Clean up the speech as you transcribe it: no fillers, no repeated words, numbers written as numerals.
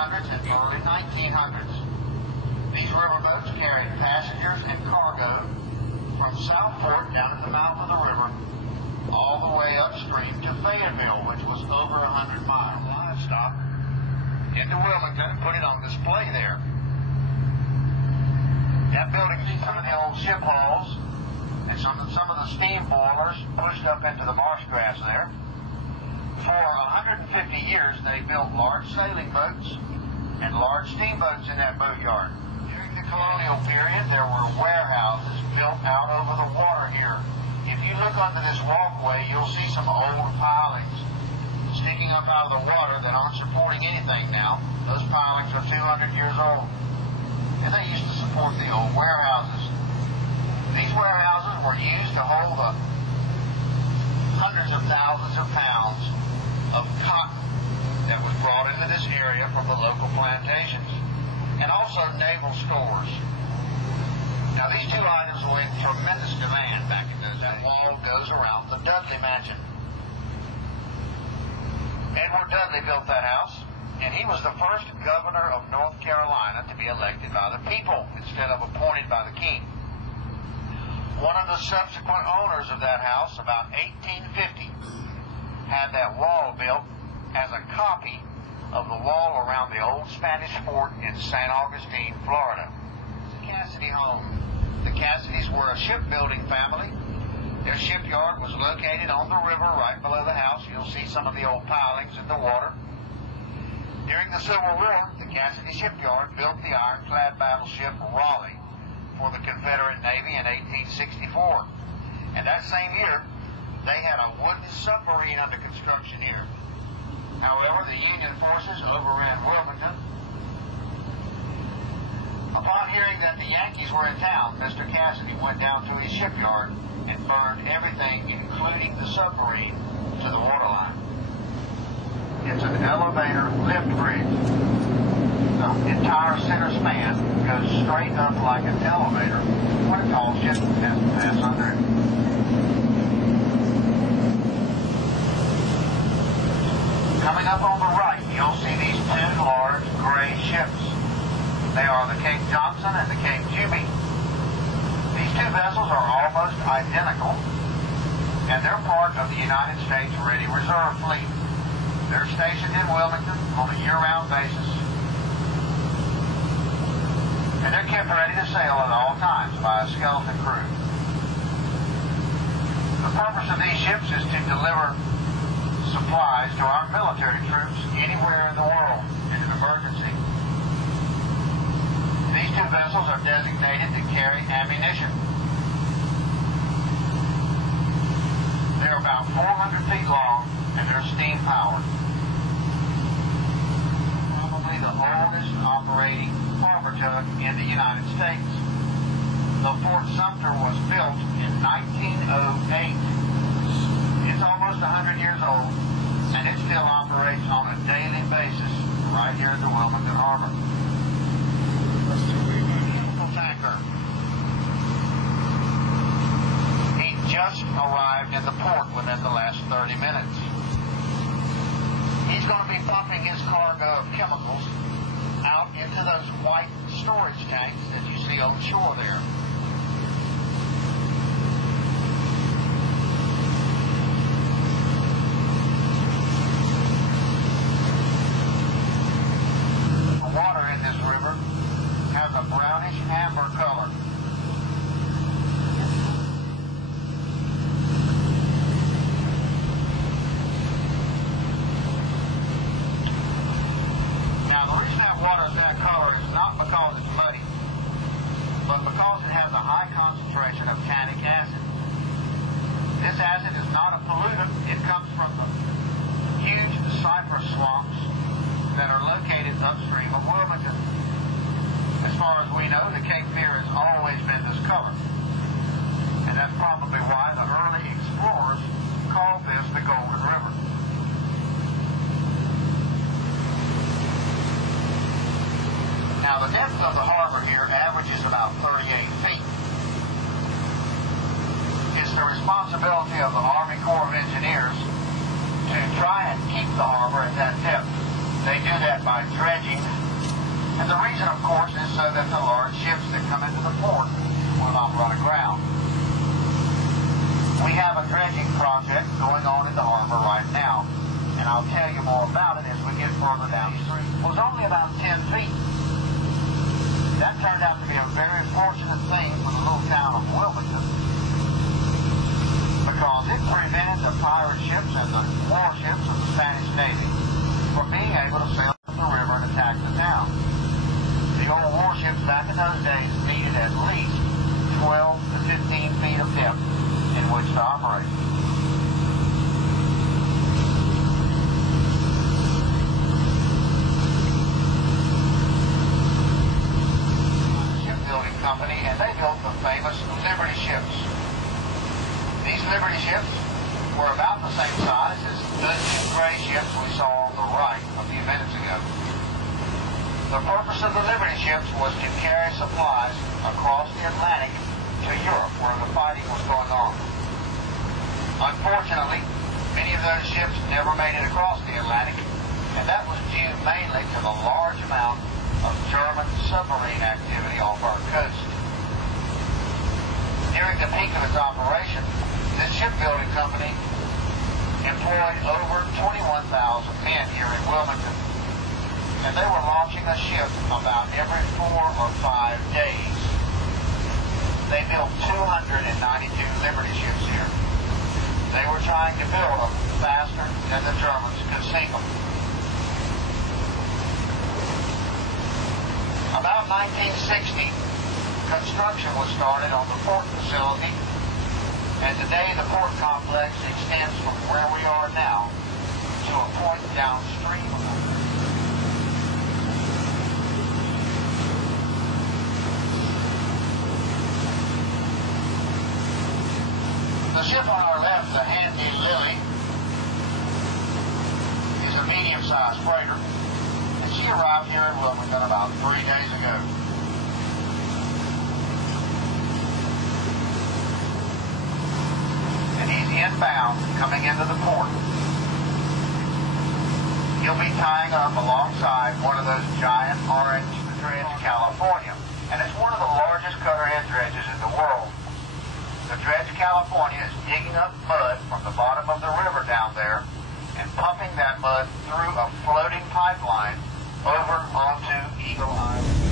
1800s and early 1900s. These riverboats carried passengers and cargo from Southport down to the mouth of the river, all the way upstream to Fayetteville, which was over 100 miles. Livestock into Wilmington and put it on display there. That building sees some of the old ship hulls and some of the steam boilers pushed up into the marsh grass there. For 150 years, they built large sailing boats and large steamboats in that boatyard. During the colonial period, there were warehouses built out over the water here. If you look under this walkway, you'll see some old pilings sticking up out of the water that aren't supporting anything now. Those pilings are 200 years old. And they used to support the old warehouses. These warehouses were used to hold the hundreds of thousands of pounds of cotton that was brought into this area from the local plantations, and also naval stores. Now these two items were in tremendous demand back in those days. That wall goes around the Dudley Mansion. Edward Dudley built that house, and he was the first governor of North Carolina to be elected by the people instead of appointed by the king. One of the subsequent owners of that house, about 1850, had that wall built as a copy of the wall around the old Spanish fort in St. Augustine, Florida. The Cassidy home. The Cassidys were a shipbuilding family. Their shipyard was located on the river right below the house. You'll see some of the old pilings in the water. During the Civil War, the Cassidy shipyard built the ironclad battleship Raleigh for the Confederate Navy in 1864. And that same year, they had a wooden submarine under construction here. However, the Union forces overran Wilmington. Upon hearing that the Yankees were in town, Mr. Cassidy went down to his shipyard and burned everything, including the submarine, to the waterline. It's an elevator lift bridge. The entire center span goes straight up like an elevator when a tall ship has to pass under it. Coming up on the right, you'll see these two large gray ships. They are the Cape Johnson and the Cape Juby. These two vessels are almost identical, and they're part of the United States Ready Reserve Fleet. They're stationed in Wilmington on a year-round basis, and they're kept ready to sail at all times by a skeleton crew. The purpose of these ships is to deliver supplies to our military troops anywhere in the world in an emergency. These two vessels are designated to carry ammunition. They're about 400 feet long and they're steam powered. Probably the oldest operating harbor tug in the United States. The Fort Sumter was built in 1908. It's almost 100 years old, and it still operates on a daily basis right here at the Wilmington Harbor. Tanker. He just arrived in the port within the last 30 minutes. He's going to be pumping his cargo of chemicals out into those white storage tanks that you see on shore there. The water in this river has a brownish amber color. Now the reason that water is that color is not because it's muddy, but because it has a high concentration of tannic acid. This acid is not a pollutant. It comes from the huge cypress swamps that are located upstream of Wilmington. As far as we know, the Cape Fear has always been this color. And that's probably why the early explorers called this the Golden River. Now, the depth of the harbor here averages about 38 feet. It's the responsibility of the Army Corps of Engineers to try and keep the harbor at that depth. They do that by dredging. And the reason, of course, is so that the large ships that come into the port will not run aground. We have a dredging project going on in the harbor right now, and I'll tell you more about it as we get further downstream. It was only about 10 feet. That turned out to be a very fortunate thing for the little town of Wilmington, because it prevented the pirate ships and the warships of the Spanish Navy from being able to sail up the river and attack the town. The old warships back in those days needed at least 12 to 15 feet of depth in which to operate. Shipbuilding company, and they built the famous Liberty ships. These Liberty ships were about the same size as the two gray ships we saw on the right a few minutes ago. The purpose of the Liberty ships was to carry supplies across the Atlantic to Europe, where the fighting was going on. Unfortunately, many of those ships never made it across the Atlantic, and that was due mainly to the large amount of German submarine activity off our coast. During the peak of its operation, this shipbuilding company employed over 21,000 men here in Wilmington, and they were launching a ship about every 4 or 5 days. They built 292 Liberty ships here. They were trying to build them faster than the Germans could sink them. About 1960, construction was started on the port facility, and today the port complex extends from where we are now to a point downstream of it. The ship on our left, the Handy Lily, is a medium-sized freighter, and she arrived here in Wilmington about 3 days ago. And he's inbound, coming into the port. He'll be tying up alongside one of those giant orange dredge, California, and it's one of the largest cutter-head dredges in the world. The dredge California is digging up mud from the bottom of the river down there and pumping that mud through a floating pipeline over onto Eagle Island.